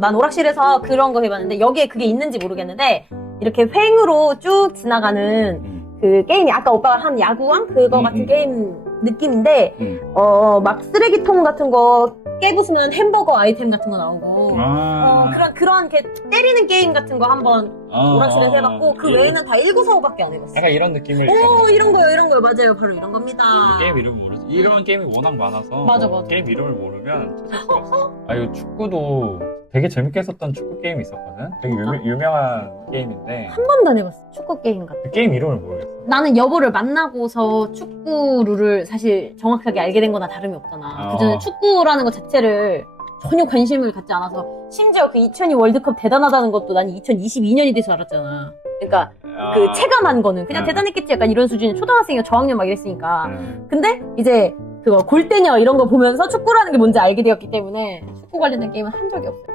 난 오락실에서 그런 거 해봤는데 여기에 그게 있는지 모르겠는데 이렇게 횡으로 쭉 지나가는 음, 그 게임이 아까 오빠가 한 야구왕 그거 음, 같은 음. 게임 느낌인데 음. 어 막 쓰레기통 같은 거 깨부수면 햄버거 아이템 같은 거 나오고 아. 어, 그런 그런 게 때리는 게임 같은 거 한번 아, 오락실에서 아, 해봤고 그 이- 외에는 다 1구사호밖에 안 해봤어. 약간 이런 느낌을. 오 이런 거요 이런 거요 맞아요 바로 이런 겁니다. 게임 이름 모르지. 이런 게임이 워낙 많아서 맞아, 맞아. 게임 이름을 모르면 찾을 수가 없어. 아 이거 축구도 되게 재밌게 했었던 축구 게임이 있었거든. 되게 유명, 유명한 게임인데 한 번도 안 해봤어 축구 게임 같은. 그 게임 이름을 모르겠어. 나는 여보를 만나고서 축구 룰을 사실 정확하게 알게 된 거나 다름이 없잖아. 어. 그전에 축구라는 것 자체를 전혀 관심을 갖지 않아서 심지어 그 2002 월드컵 대단하다는 것도 난 2022년이 돼서 알았잖아. 그러니까 그 체감한 거는 그냥 아. 대단했겠지 약간 이런 수준의 초등학생이가 저학년 막 이랬으니까. 음. 근데 이제 그거 골대녀 이런 거 보면서 축구라는 게 뭔지 알게 되었기 때문에 축구 관련된 게임은 한 적이 없어요.